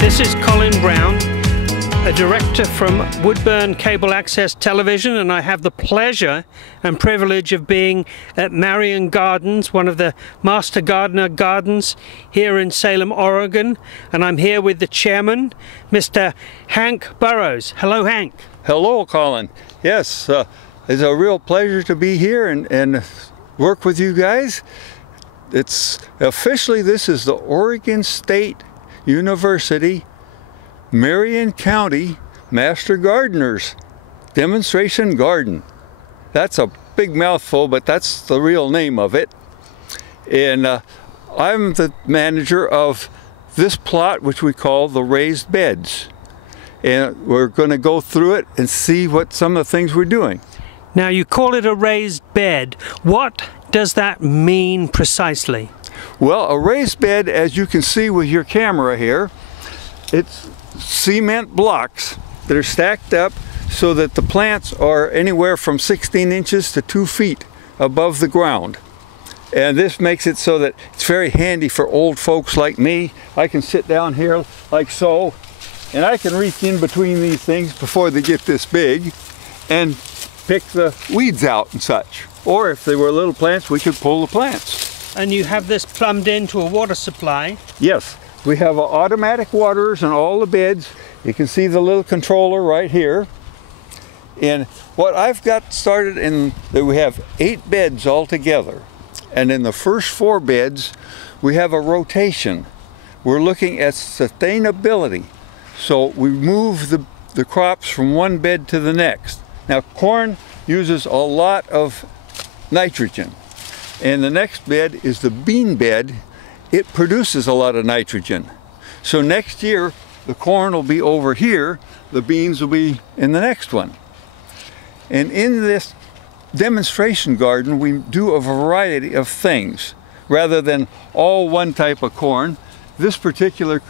This is Colin Brown, a director from Woodburn Cable Access Television, and I have the pleasure and privilege of being at Marion Gardens, one of the Master Gardener gardens here in Salem, Oregon, and I'm here with the chairman, Mr. Hank Burroughs. Hello, Hank. Hello, Colin. Yes, it's a real pleasure to be here and work with you guys. It's officially, this is the Oregon State University Marion County Master Gardeners Demonstration Garden. That's a big mouthful, but that's the real name of it. And I'm the manager of this plot, which we call the raised beds. And we're going to go through it and see what some of the things we're doing. Now, you call it a raised bed. What does that mean precisely? Well, a raised bed, as you can see with your camera here, it's cement blocks that are stacked up so that the plants are anywhere from 16 inches to 2 feet above the ground. And this makes it so that it's very handy for old folks like me. I can sit down here like so, and I can reach in between these things before they get this big and pick the weeds out and such. Or if they were little plants, we could pull the plants. And you have this plumbed into a water supply? Yes, we have automatic waterers in all the beds. You can see the little controller right here. And what I've got started in, that we have 8 beds altogether. And in the first 4 beds, we have a rotation. We're looking at sustainability. So we move the crops from one bed to the next. Now, corn uses a lot of nitrogen. And the next bed is the bean bed. It produces a lot of nitrogen. So next year, the corn will be over here, the beans will be in the next one. And in this demonstration garden, we do a variety of things. Rather than all one type of corn, this particular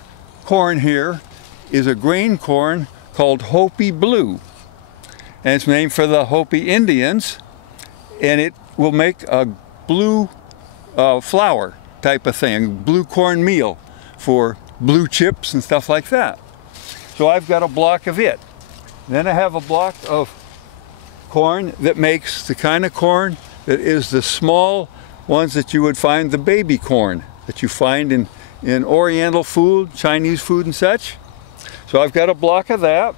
corn here is a grain corn called Hopi Blue. And it's named for the Hopi Indians, and it will make a blue flour type of thing, blue corn meal for blue chips and stuff like that. So I've got a block of it. Then I have a block of corn that makes the kind of corn that is the small ones that you would find, the baby corn that you find in Oriental food, Chinese food and such. So I've got a block of that.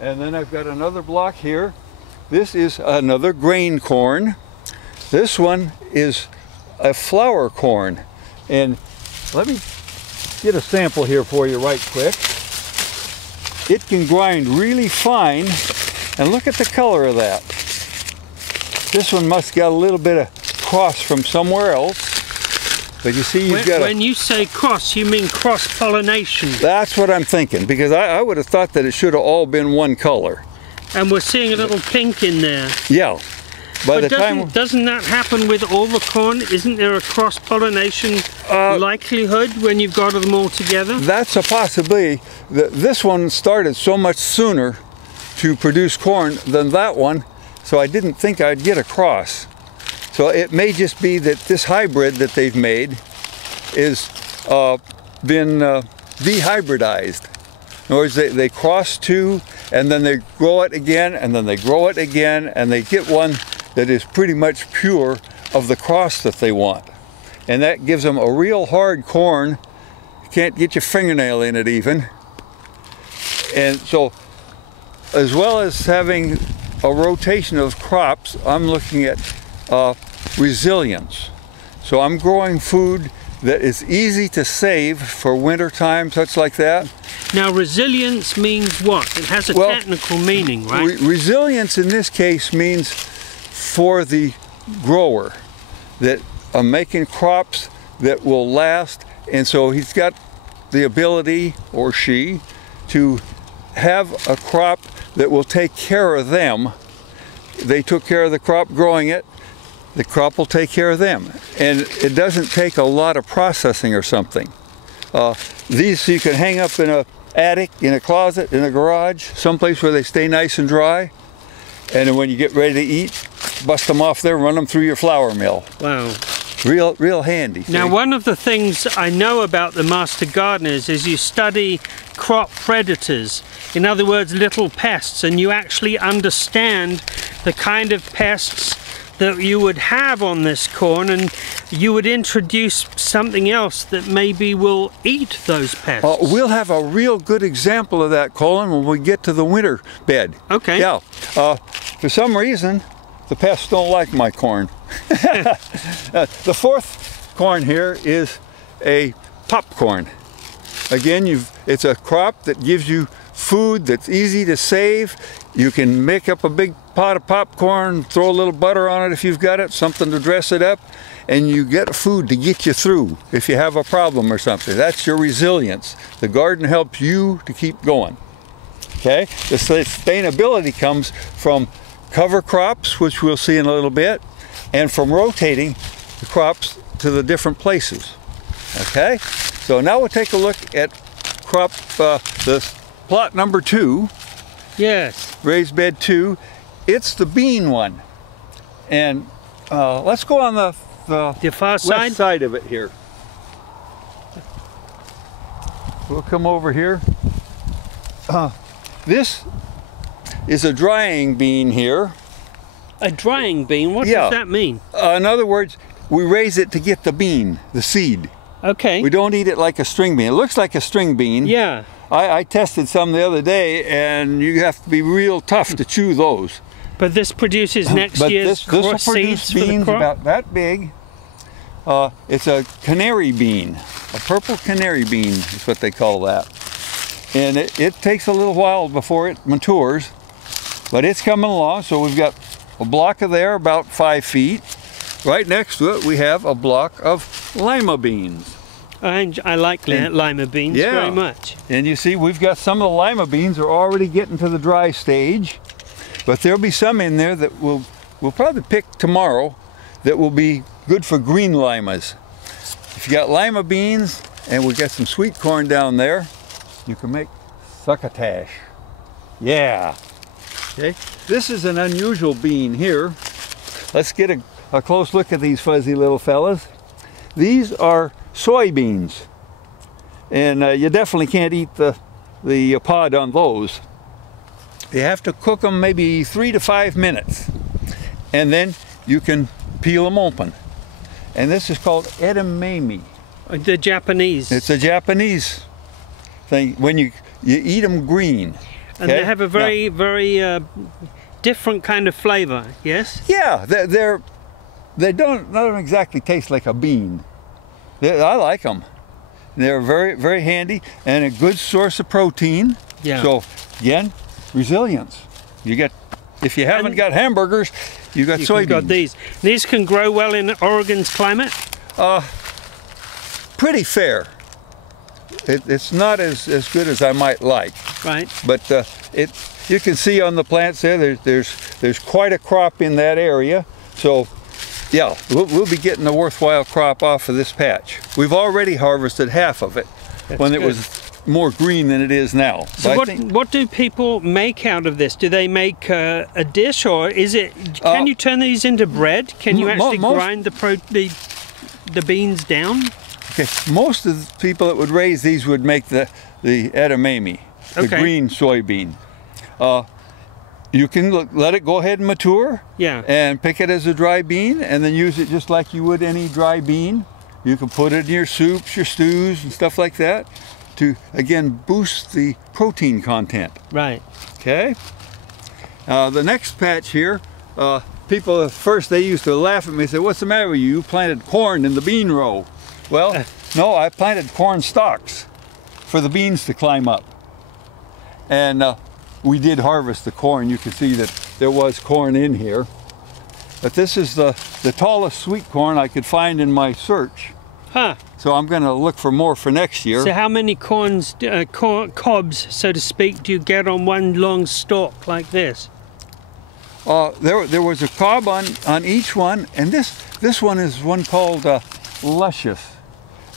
And then I've got another block here. This is another grain corn. This one is a flour corn. And let me get a sample here for you right quick. It can grind really fine. And look at the color of that. This one must got a little bit of cross from somewhere else. But you see, you've got when you say cross, you mean cross-pollination. That's what I'm thinking, because I would have thought that it should have all been one color. And we're seeing a little pink in there. Yeah. But doesn't that happen with all the corn? Isn't there a cross-pollination likelihood when you've got them all together? That's a possibility. This one started so much sooner to produce corn than that one, so I didn't think I'd get a cross. So it may just be that this hybrid that they've made is been dehybridized. In other words, they cross 2, and then they grow it again, and then they grow it again, and they get one that is pretty much pure of the cross that they want. And that gives them a real hard corn. You can't get your fingernail in it even. And so, as well as having a rotation of crops, I'm looking at resilience. So I'm growing food that is easy to save for winter time, such like that. Now, resilience means what? It has a technical meaning, right? Resilience in this case means for the grower. that are making crops that will last, and so he's got the ability, or she, to have a crop that will take care of them. They took care of the crop growing it, the crop will take care of them. And it doesn't take a lot of processing or something. These you can hang up in an attic, in a closet, in a garage, someplace where they stay nice and dry. And then when you get ready to eat, bust them off there, run them through your flour mill. Wow. Real handy. Now, one of the things I know about the master gardeners is you study crop predators. In other words, little pests, and you actually understand the kind of pests that you would have on this corn, and you would introduce something else that maybe will eat those pests. We'll have a real good example of that, Colin, when we get to the winter bed. Okay. Yeah. For some reason, the pests don't like my corn. The fourth corn here is a popcorn. Again, it's a crop that gives you food that's easy to save. You can make up a big pot of popcorn, throw a little butter on it if you've got it, something to dress it up, and you get food to get you through if you have a problem or something. That's your resilience. The garden helps you to keep going. Okay? The sustainability comes from cover crops, which we'll see in a little bit, and from rotating the crops to the different places. Okay? So now we'll take a look at crop, the plot number 2. Yes. Raised bed 2. It's the bean one. And let's go on the far west side of it here. We'll come over here. This is a drying bean here. A drying bean? What does that mean? In other words, we raise it to get the bean, the seed. Okay. We don't eat it like a string bean. It looks like a string bean. Yeah. I tested some the other day, and you have to be real tough to chew those. But this produces next year's this will produce seeds beans for the crop? about that big. It's a canary bean, a purple canary bean is what they call that. And it takes a little while before it matures, but it's coming along. So we've got a block of there about 5 feet. Right next to it, we have a block of lima beans. I like lima beans very much. And you see, we've got some of the lima beans are already getting to the dry stage, but there'll be some in there that we'll probably pick tomorrow that will be good for green limas. If you got lima beans and we've got some sweet corn down there, you can make succotash. Yeah. Okay. This is an unusual bean here. Let's get a close look at these fuzzy little fellas. These are soybeans, and you definitely can't eat the pod on those. You have to cook them maybe 3 to 5 minutes, and then you can peel them open. And this is called edamame. The Japanese. It's a Japanese thing. When you eat them green. And they have a very different kind of flavor. Yes. Yeah, they don't exactly taste like a bean. I like them. They're very handy and a good source of protein. Yeah. So again, resilience. If you haven't got hamburgers, you got soybeans. Got these. These can grow well in Oregon's climate. Pretty fair. It's not as good as I might like. Right. But you can see on the plants there's quite a crop in that area. So yeah, we'll be getting a worthwhile crop off of this patch. We've already harvested half of it. That's when good. It was more green than it is now. So what do people make out of this? Do they make a dish, or is it? Can you turn these into bread? Can you actually grind the beans down? Okay, most of the people that would raise these would make the edamame, the green soybean. You can let it go ahead and mature, and pick it as a dry bean, and then use it just like you would any dry bean. You can put it in your soups, your stews, and stuff like that to, again, boost the protein content. Right. Okay. The next patch here, people at first, they used to laugh at me and say, "What's the matter with you? You planted corn in the bean row." Well, no, I planted corn stalks for the beans to climb up. And we did harvest the corn. You can see that there was corn in here. But this is the tallest sweet corn I could find in my search. Huh. So I'm going to look for more for next year. So how many cobs, so to speak, do you get on one long stalk like this? There was a cob on each one, and this one is one called luscious.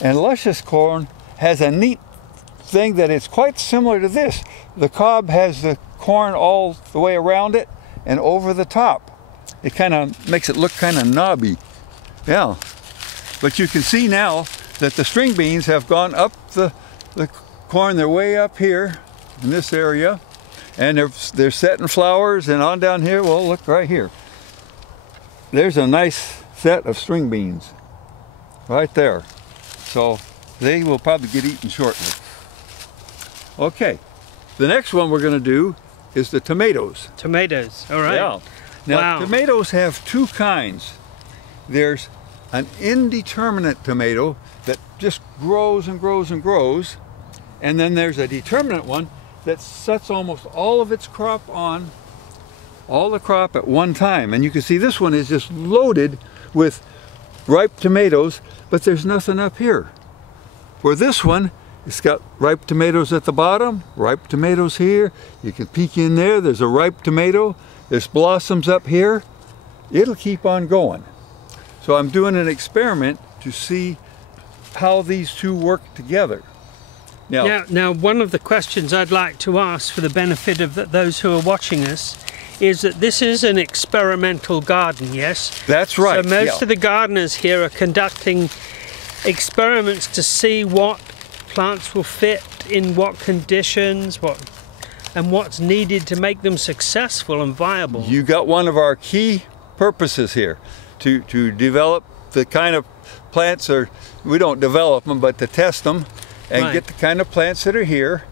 And luscious corn has a neat thing that it's quite similar to this. The cob has the corn all the way around it and over the top. It kind of makes it look kind of knobby. Yeah. But you can see now that the string beans have gone up the corn. They're way up here in this area, and they're setting flowers, and on down here, well, look right here. There's a nice set of string beans right there. So they will probably get eaten shortly. Okay, the next one we're going to do is the tomatoes. Tomatoes, all right. Yeah. Now, wow. Tomatoes have two kinds. There's an indeterminate tomato that just grows and grows and grows, and then there's a determinate one that sets almost all of its crop on, all the crop at one time. And you can see this one is just loaded with ripe tomatoes, but there's nothing up here. For this one, it's got ripe tomatoes at the bottom, ripe tomatoes here. You can peek in there, there's a ripe tomato. There's blossoms up here. It'll keep on going. So I'm doing an experiment to see how these two work together. Now, one of the questions I'd like to ask for the benefit of those who are watching us is that this is an experimental garden, yes? That's right. So most of the gardeners here are conducting experiments to see what plants will fit in what conditions, and what's needed to make them successful and viable. You got one of our key purposes here, to develop the kind of plants, or we don't develop them, but to test them and get the kind of plants that are here.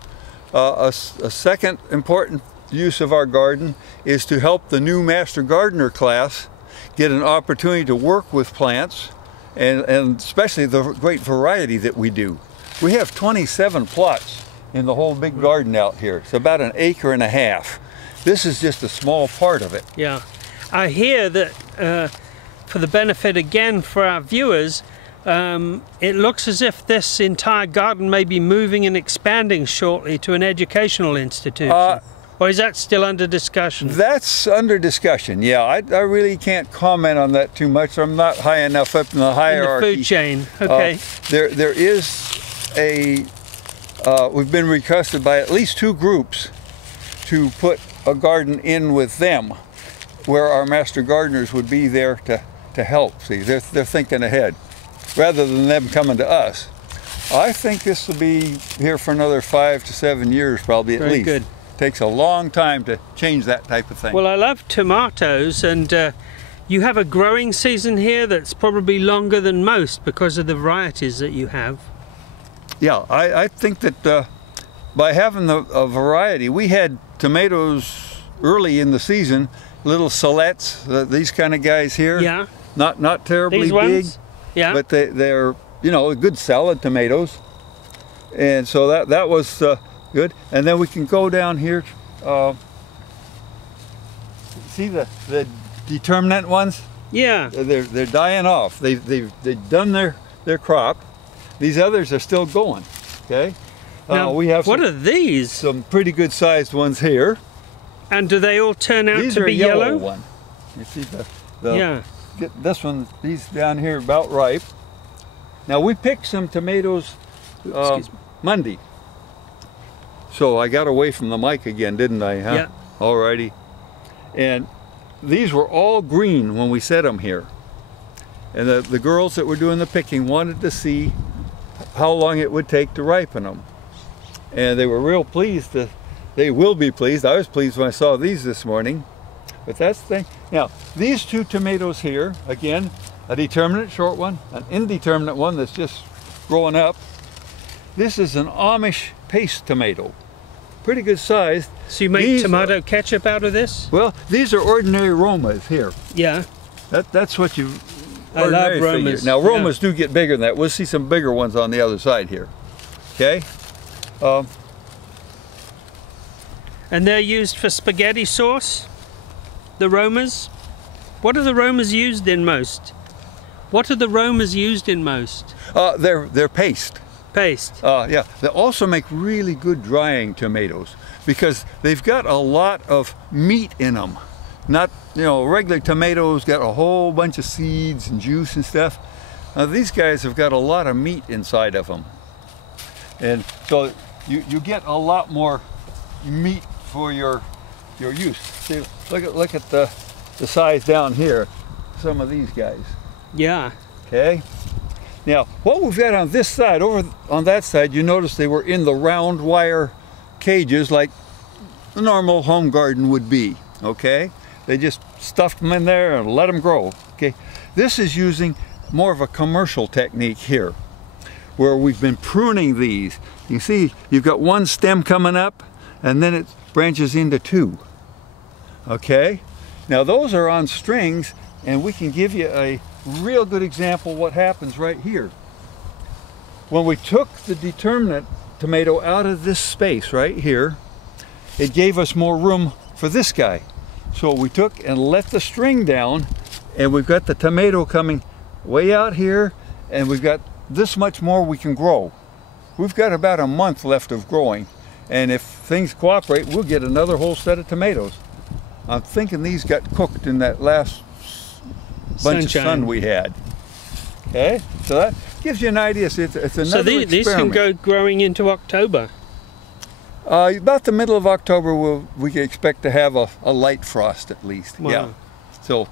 A second important use of our garden is to help the new Master Gardener class get an opportunity to work with plants, and especially the great variety that we do. We have 27 plots in the whole big garden out here. It's about 1.5 acres. This is just a small part of it. Yeah. I hear that, for the benefit again for our viewers, it looks as if this entire garden may be moving and expanding shortly to an educational institution. Or is that still under discussion? That's under discussion, yeah. I really can't comment on that too much. I'm not high enough up in the hierarchy. In the food chain, okay. There is we've been requested by at least 2 groups to put a garden in with them, where our Master Gardeners would be there to help. See, they're thinking ahead, rather than them coming to us. I think this will be here for another 5 to 7 years, probably at least. Very good. Takes a long time to change that type of thing. Well, I love tomatoes, and you have a growing season here that's probably longer than most because of the varieties that you have. Yeah, I think that by having a variety, we had tomatoes early in the season, little Salettes, these kind of guys here. Yeah. Not terribly these big, ones? Yeah. but they're, you know, good salad tomatoes. And so that was good. And then we can go down here. See the determinate ones? Yeah. They're dying off. They've done their crop. These others are still going. Okay. Now, we have what are these? Some pretty good sized ones here. And do they all turn out These to are be yellow yellow? One. You see Yeah. Get this one. These down here about ripe. Now we picked some tomatoes Monday. So I got away from the mic again, didn't I? Huh? Yeah. Alrighty. And these were all green when we set them here. And the girls that were doing the picking wanted to see how long it would take to ripen them. And they were real pleased. They will be pleased. I was pleased when I saw these this morning. But that's the thing. Now, these 2 tomatoes here, again, a determinate short one, an indeterminate one that's just growing up. This is an Amish paste tomato. Pretty good sized. So you make tomato ketchup out of this? Well, these are ordinary Romas here. Yeah. That's what you I love Romas. Now Romas do get bigger than that. We'll see some bigger ones on the other side here. Okay? And they're used for spaghetti sauce? The Romas? What are the aromas used in most? What are the aromas used in most? They're paste. Paste. Yeah, they also make really good drying tomatoes because they've got a lot of meat in them. Not, regular tomatoes got a whole bunch of seeds and juice and stuff. These guys have got a lot of meat inside of them. And so you get a lot more meat for your use. See, look at the size down here, some of these guys. Yeah. Okay. Now, what we've got on this side, over on that side, you notice they were in the round wire cages like a normal home garden would be, okay? They just stuffed them in there and let them grow, okay? This is using more of a commercial technique here, where we've been pruning these. You see, you've got one stem coming up, and then it branches into two, okay? Now, those are on strings, and we can give you a real good example what happens right here. When we took the determinate tomato out of this space right here, it gave us more room for this guy. So we took and let the string down, and we've got the tomato coming way out here, and we've got this much more we can grow. We've got about a month left of growing, and if things cooperate, we'll get another whole set of tomatoes. I'm thinking these got cooked in that last bunch of sun we had. Okay, so that gives you an idea. So it's another so these can go growing into October. About the middle of October, we can expect to have a light frost at least. Wow. Yeah. So,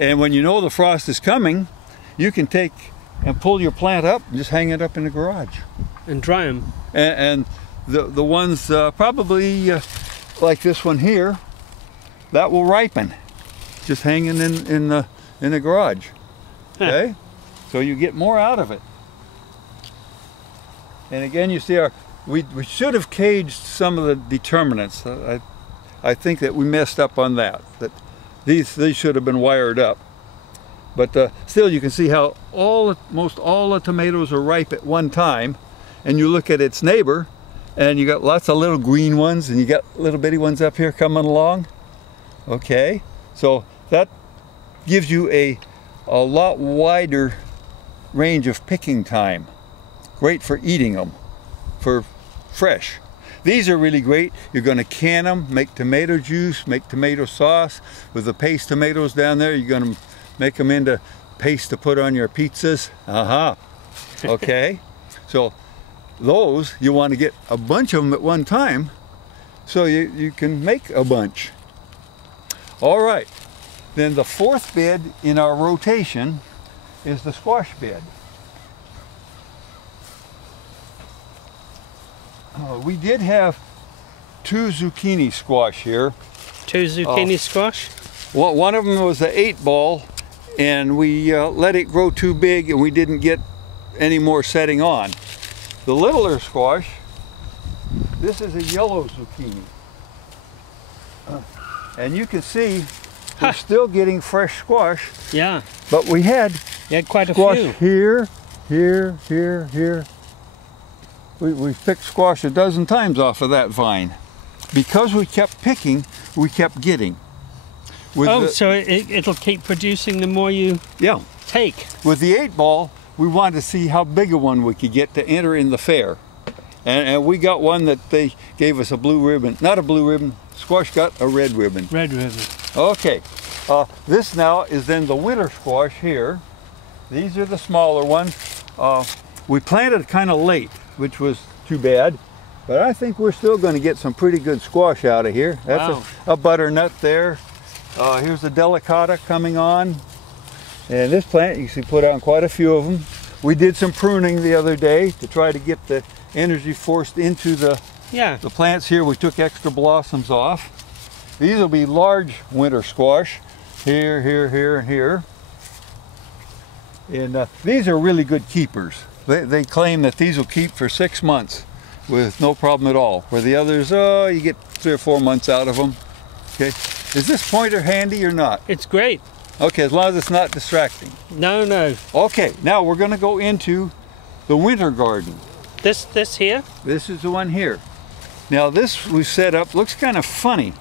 and when you know the frost is coming, you can take and pull your plant up and just hang it up in the garage And dry them. And the ones probably like this one here, that will ripen, just hanging in the garage. Okay, so you get more out of it. And again, you see we should have caged some of the determinants. I think that we messed up on that. That these should have been wired up. But still, you can see how most all the tomatoes are ripe at one time. And you look at its neighbor, and you got lots of little green ones, and you got little bitty ones up here coming along. Okay, so that gives you a lot wider range of picking time. Great for eating them, for fresh. These are really great. You're going to can them, make tomato juice, make tomato sauce. With the paste tomatoes down there, you're going to make them into paste to put on your pizzas. Okay, so those, you want to get a bunch of them at one time so you can make a bunch. All right, then the fourth bed in our rotation is the squash bed. We did have 2 zucchini squash here. 2 zucchini squash? One of them was an 8-ball, and we let it grow too big, and we didn't get any more setting on. The littler squash, this is a yellow zucchini. And you can see we're still getting fresh squash. Yeah. But we had quite a squash few. here, here, here, here. We picked squash a dozen times off of that vine. Because we kept picking, we kept getting. So it'll keep producing the more you take. With the 8-ball, we wanted to see how big a one we could get to enter in the fair. And we got one that they gave us a blue ribbon. Not a blue ribbon, squash got a red ribbon. Red ribbon. Okay, this now is then the winter squash here. These are the smaller ones. We planted kind of late, which was too bad. But I think we're still going to get some pretty good squash out of here. That's a butternut there. Here's the delicata coming on. And this plant, you see, put on quite a few of them. We did some pruning the other day to try to get the energy forced into the plants here. We took extra blossoms off. These will be large winter squash. Here, here, here, and here. And these are really good keepers. They claim that these will keep for 6 months with no problem at all. Where the others, you get 3 or 4 months out of them. Okay, is this pointer handy or not? It's great. Okay, as long as it's not distracting. No, no. Okay, now we're going to go into the winter garden. This here? This is the one here. Now this we've set up, looks kind of funny.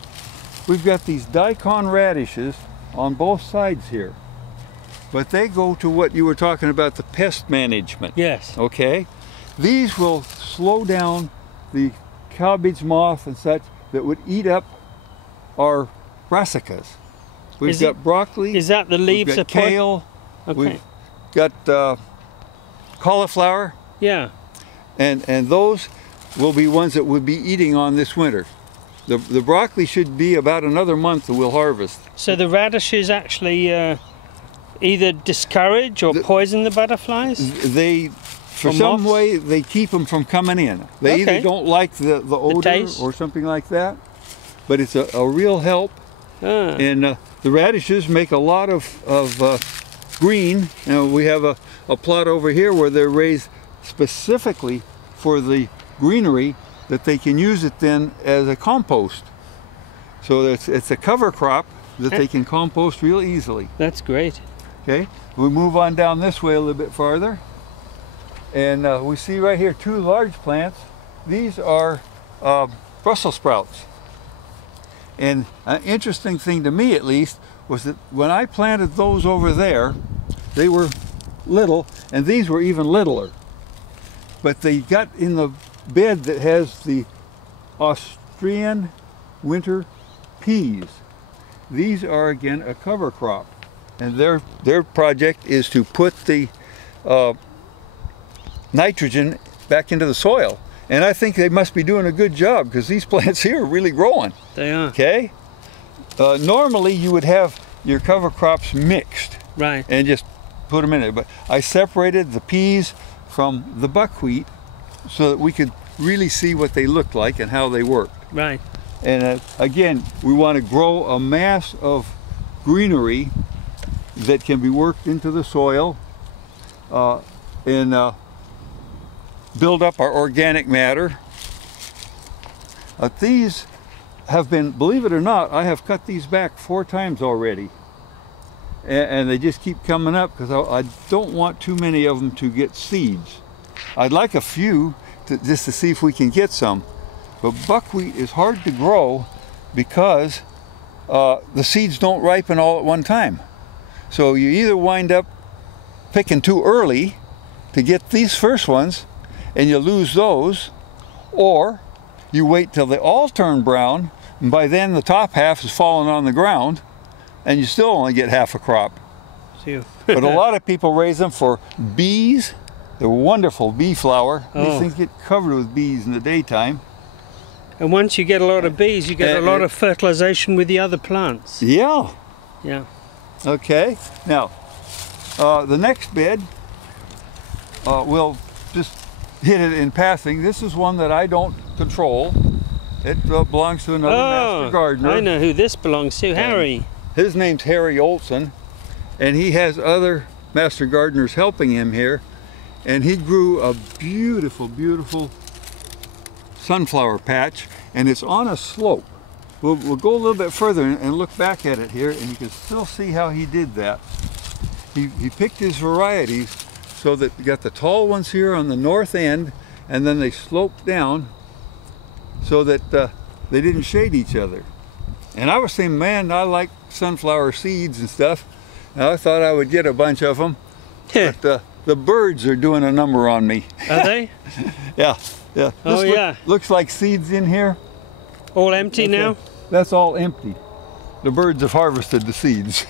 We've got these daikon radishes on both sides here. But they go to what you were talking about, the pest management. Yes. Okay? These will slow down the cabbage moth and such that would eat up our brassicas. We've got broccoli. Is that the leaves we've got kale. Okay. We've got cauliflower. Yeah. And those will be ones that we'll be eating on this winter. The broccoli should be about another month that we'll harvest. So the radishes actually either discourage or poison the butterflies? They, for some way, they keep them from coming in. They either don't like the odor or something like that, but it's a real help. And the radishes make a lot of green. You know, we have a plot over here where they're raised specifically for the greenery, that they can use it then as a compost. So it's a cover crop that they can compost real easily. That's great. Okay, we move on down this way a little bit farther, and we see right here 2 large plants. These are Brussels sprouts. And an interesting thing to me, at least, was that when I planted those over there, they were little, and these were even littler. But they got in the bed that has the Austrian winter peas. These are again a cover crop, and their project is to put the nitrogen back into the soil. And I think they must be doing a good job, because these plants here are really growing. They are. Okay? Normally you would have your cover crops mixed. Right. And just put them in it. But I separated the peas from the buckwheat so that we could really see what they looked like and how they worked. Right. And again, we want to grow a mass of greenery that can be worked into the soil and build up our organic matter. These have been, believe it or not, I have cut these back 4 times already. And they just keep coming up because I don't want too many of them to get seeds. I'd like a few just to see if we can get some. But buckwheat is hard to grow because the seeds don't ripen all at one time. So you either wind up picking too early to get these first ones and you lose those, or you wait till they all turn brown, and by then the top half is falling on the ground and you still only get half a crop. But a lot of people raise them for bees. They're wonderful bee flower. These things get covered with bees in the daytime. And once you get a lot of bees, you get a lot of fertilization with the other plants. Yeah. Yeah. Okay. Now, the next bed, we'll just hit it in passing. This is one that I don't control. It belongs to another master gardener. I know who this belongs to, Harry. His name's Harry Olson, and he has other master gardeners helping him here. And he grew a beautiful, beautiful sunflower patch, and it's on a slope. We'll go a little bit further and look back at it here, and you can still see how he did that. He picked his varieties so that you got the tall ones here on the north end, and then they sloped down so that they didn't shade each other. And I was saying, man, I like sunflower seeds and stuff, and I thought I would get a bunch of them. But the birds are doing a number on me. Are they? Yeah. Yeah. This looks like seeds in here. All empty now? That's all empty. The birds have harvested the seeds.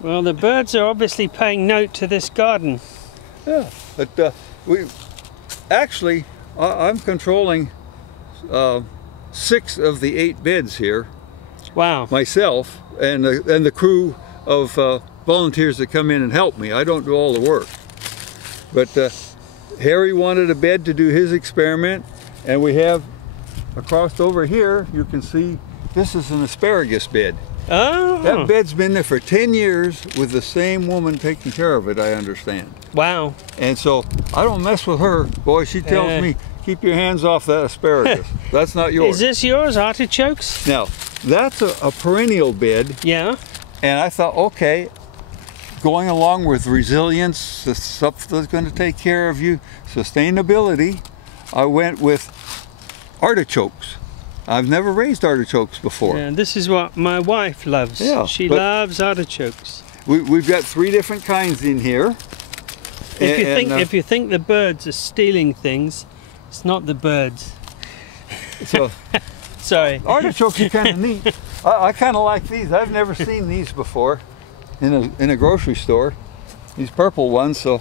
Well, the birds are obviously paying note to this garden. Yeah, but I'm controlling 6 of the 8 beds here. Wow. Myself and the crew of volunteers that come in and help me. I don't do all the work. But Harry wanted a bed to do his experiment, and we have across over here, you can see this is an asparagus bed. Oh. That bed's been there for 10 years with the same woman taking care of it, I understand. Wow. And so I don't mess with her. Boy, she tells me, keep your hands off that asparagus. That's not yours. Is this yours, artichokes? Now, that's a perennial bed. Yeah. And I thought, okay, going along with resilience, the stuff that's going to take care of you, sustainability, I went with artichokes. I've never raised artichokes before. Yeah, and this is what my wife loves. Yeah, she loves artichokes. We've got 3 different kinds in here. If you think the birds are stealing things, it's not the birds. So, sorry. Artichokes are kind of neat. I kind of like these. I've never seen these before in a grocery store. These purple ones. So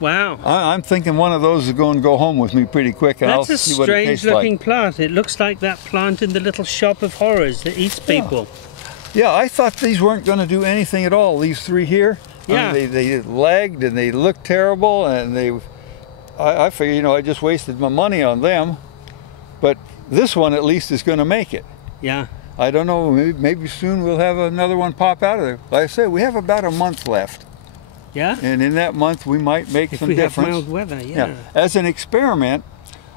wow. I'm thinking one of those is going to go home with me pretty quick, and I'll see what it tastes like. That's a strange looking plant. It looks like that plant in the little shop of horrors that eats people. Yeah, I thought these weren't going to do anything at all. These 3 here. Yeah. I mean, they lagged and they looked terrible, and I figured, you know, I just wasted my money on them. But this one at least is going to make it. Yeah. I don't know, maybe soon we'll have another one pop out of there. Like I said, we have about a month left. Yeah? And in that month we might make some difference. If we have mild weather, yeah. As an experiment,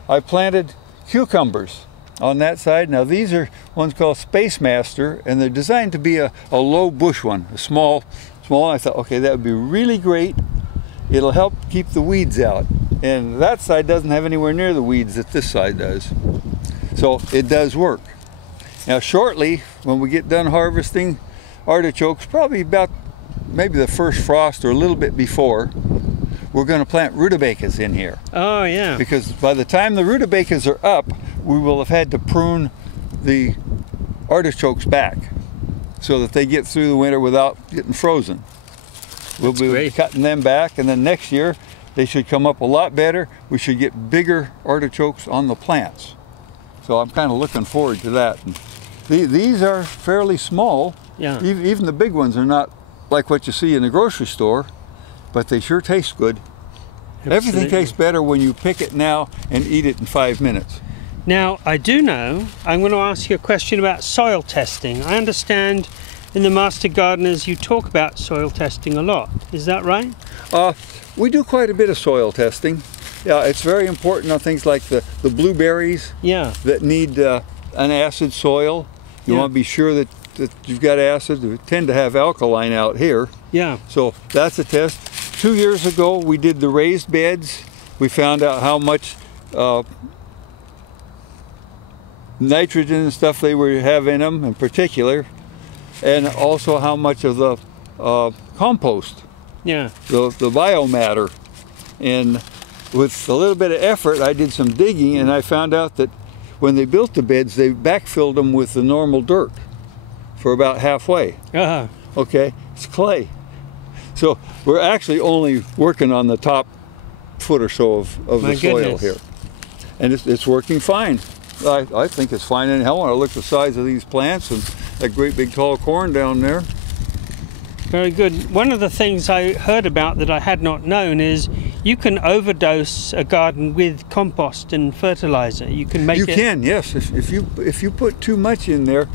I planted cucumbers on that side. Now these are ones called Space Master, and they're designed to be a low bush one, a small. I thought, okay, that would be really great. It'll help keep the weeds out. And that side doesn't have anywhere near the weeds that this side does. So it does work. Now shortly, when we get done harvesting artichokes, probably about maybe the first frost or a little bit before, we're going to plant rutabagas in here. Oh yeah. Because by the time the rutabagas are up, we will have had to prune the artichokes back so that they get through the winter without getting frozen. We'll be cutting them back, and then next year they should come up a lot better. We should get bigger artichokes on the plants. So I'm kind of looking forward to that. And these are fairly small. Yeah. Even the big ones are not like what you see in the grocery store, but they sure taste good. Absolutely. Everything tastes better when you pick it now and eat it in 5 minutes. Now, I do know, I'm going to ask you a question about soil testing. I understand in the Master Gardeners you talk about soil testing a lot. Is that right? We do quite a bit of soil testing. Yeah, it's very important on things like the blueberries that need an acid soil. You want to be sure that you've got acid. We tend to have alkaline out here. Yeah. So that's a test. 2 years ago we did the raised beds. We found out how much nitrogen and stuff they would have in them in particular, and also how much of the compost, the biomatter. And with a little bit of effort I did some digging, and I found out that when they built the beds they backfilled them with the normal dirt for about halfway. Okay, it's clay. So we're actually only working on the top foot or so of the soil here, and it's working fine. I think it's fine anyhow. When I look at the size of these plants and that great big tall corn down there. Very good. One of the things I heard about that I had not known is you can overdose a garden with compost and fertilizer. You can make it. You can, yes. If you put too much in there,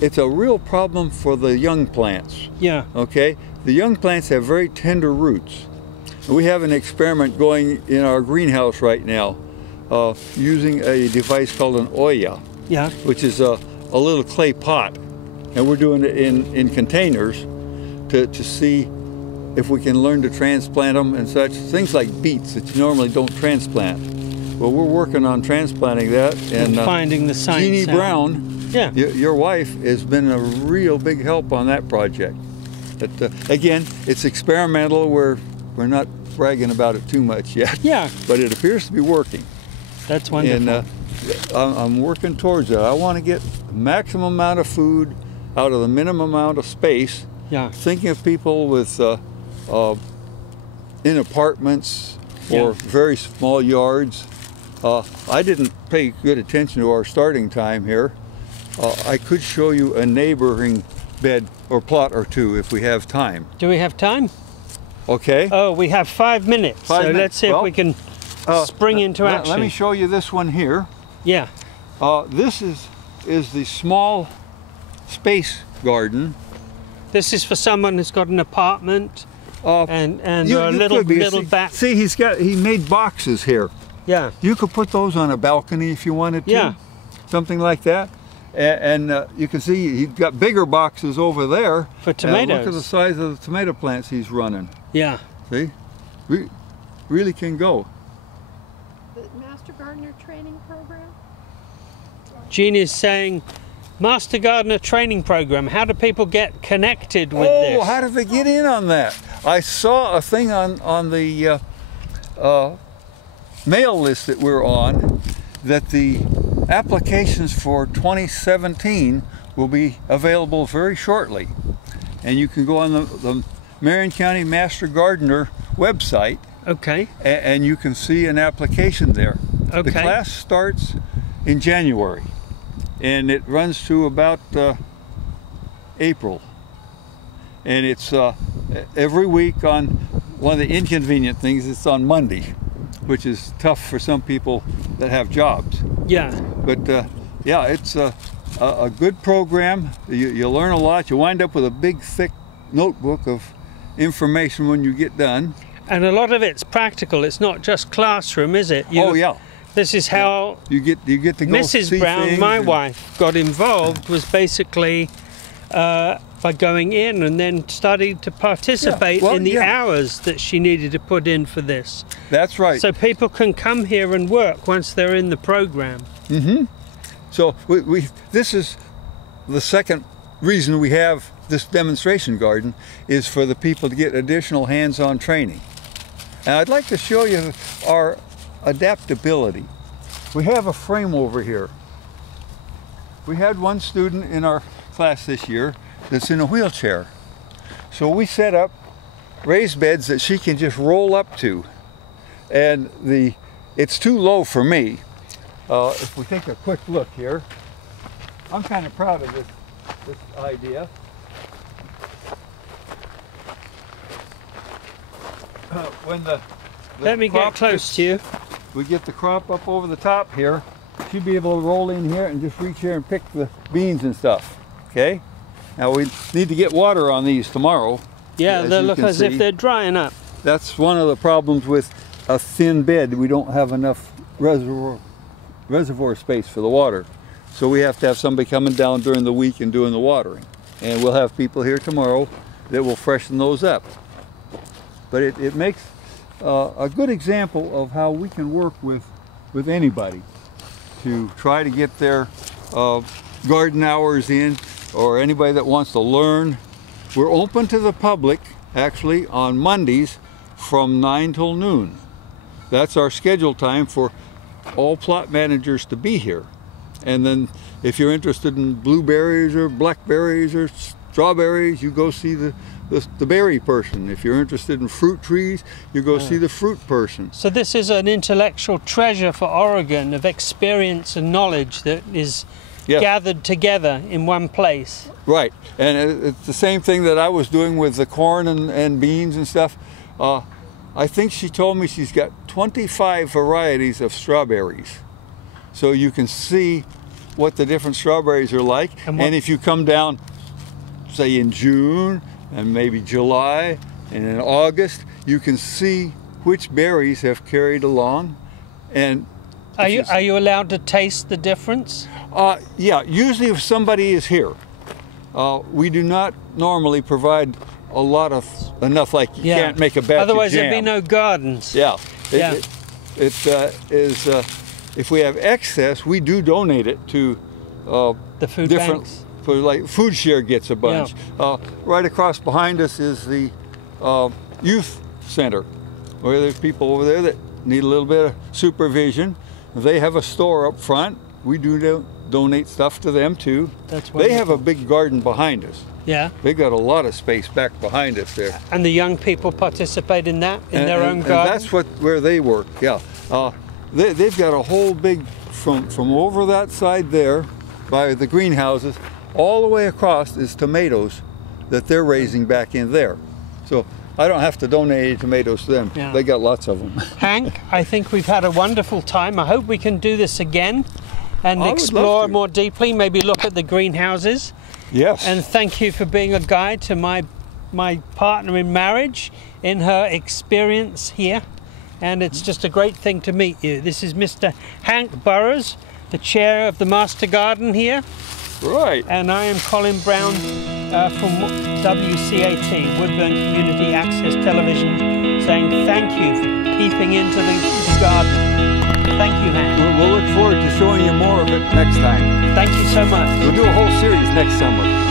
it's a real problem for the young plants. Yeah. Okay. The young plants have very tender roots. We have an experiment going in our greenhouse right now, using a device called an Oya, which is a little clay pot, and we're doing it in containers to see if we can learn to transplant them and such. Things like beets that you normally don't transplant. Well, we're working on transplanting that, and finding the science. Jeannie Brown, your wife, has been a real big help on that project. But again, it's experimental. We're not bragging about it too much yet. Yeah. But it appears to be working. That's wonderful. And I'm working towards it. I want to get the maximum amount of food out of the minimum amount of space. Yeah. Thinking of people with in apartments or very small yards. I didn't pay good attention to our starting time here. I could show you a neighboring bed or plot or two if we have time. Do we have time? Okay. Oh, we have 5 minutes. Let's see if we can spring into action. Let me show you this one here. Yeah. This is the small space garden. This is for someone who's got an apartment and a little back. See, he made boxes here. Yeah. You could put those on a balcony if you wanted to. Yeah. Something like that. And you can see he's got bigger boxes over there. For tomatoes. Look at the size of the tomato plants he's running. Yeah. See? Really can go. The Master Gardener training program? Jean is saying, Master Gardener Training Program. How do people get connected with this? Oh, how did they get in on that? I saw a thing on the mail list that we're on that the applications for 2017 will be available very shortly. And you can go on the Marion County Master Gardener website. Okay. And you can see an application there. Okay. The class starts in January and it runs to about April. And it's every week on one of the inconvenient things, it's on Monday, which is tough for some people that have jobs. Yeah. But yeah, it's a good program. You learn a lot. You wind up with a big, thick notebook of information when you get done. And a lot of it's practical. It's not just classroom, is it? Oh yeah. This is how you get to go Mrs. see Brown, things, my wife, got involved. Was basically by going in and then started to participate in the hours that she needed to put in for this. That's right. So people can come here and work once they're in the program. Mm-hmm. So this is the second reason we have this demonstration garden, is for the people to get additional hands-on training. And I'd like to show you our adaptability. We have a frame over here. We had one student in our class this year that's in a wheelchair. So we set up raised beds that she can just roll up to. And it's too low for me. If we take a quick look here, I'm kind of proud of this idea. Let me get close to you. We get the crop up over the top here. She'll be able to roll in here and just reach here and pick the beans and stuff. Okay? Now we need to get water on these tomorrow. Yeah, they look as if they're drying up. That's one of the problems with a thin bed. We don't have enough reservoir space for the water. So we have to have somebody coming down during the week and doing the watering. And we'll have people here tomorrow that will freshen those up. But it makes a good example of how we can work with anybody to try to get their garden hours in, or anybody that wants to learn. We're open to the public actually on Mondays from 9 till noon. That's our scheduled time for all plot managers to be here. And then if you're interested in blueberries or blackberries or strawberries, you go see the berry person. If you're interested in fruit trees, you go see the fruit person. So this is an intellectual treasure for Oregon of experience and knowledge that is gathered together in one place. Right, and it's the same thing that I was doing with the corn and beans and stuff. I think she told me she's got 25 varieties of strawberries. So you can see what the different strawberries are like. And if you come down, say in June, and maybe July, and in August, you can see which berries have carried along. And are you allowed to taste the difference? Yeah, usually if somebody is here. We do not normally provide a lot of enough, like you can't make a batch Otherwise of jam. there'd be no gardens. Yeah. If we have excess, we do donate it to the food banks. For like Food Share gets a bunch. Right across behind us is the youth center, where there's people over there that need a little bit of supervision. They have a store up front. We do donate stuff to them too. That's wonderful. They have a big garden behind us. Yeah. They got a lot of space back behind us there. And the young people participate in that, in their own garden? And that's where they work, yeah. They've got a whole big, from over that side there, by the greenhouses, all the way across is tomatoes that they're raising back in there. So I don't have to donate any tomatoes to them. Yeah. They got lots of them. Hank, I think we've had a wonderful time. I hope we can do this again and explore more deeply, maybe look at the greenhouses. Yes. And thank you for being a guide to my partner in marriage, in her experience here. And it's just a great thing to meet you. This is Mr. Hank Burroughs, the chair of the Master Garden here. Right. And I am Colin Brown from WCAT, Woodburn Community Access Television, saying thank you for peeping into the garden. Thank you, Han. We'll look forward to showing you more of it next time. Thank you so much. We'll do a whole series next summer.